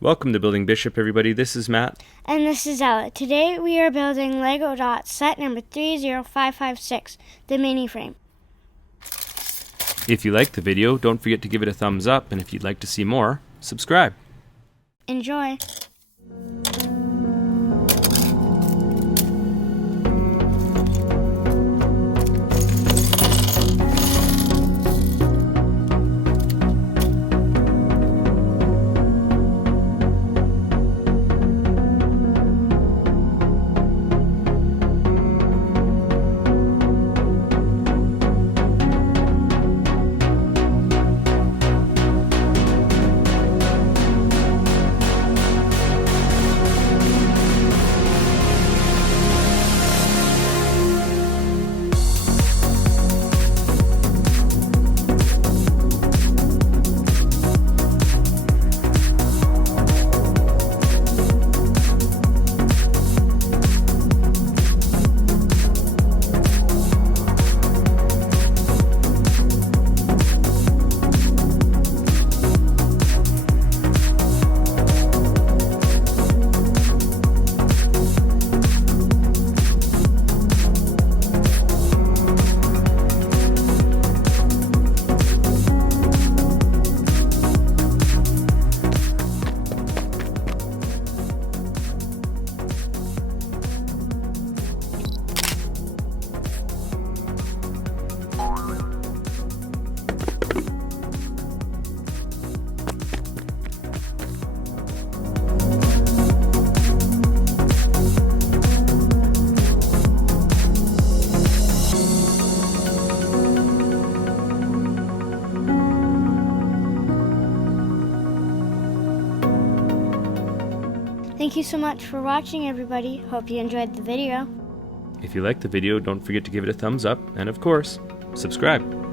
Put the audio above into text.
Welcome to Building Bishop, everybody. This is Matt. And this is Ella. Today we are building Lego Dots set number 30556, the mini frame. If you like the video, don't forget to give it a thumbs up, and if you'd like to see more, subscribe. Enjoy! Thank you so much for watching, everybody. Hope you enjoyed the video. If you like the video, don't forget to give it a thumbs up, and of course, subscribe.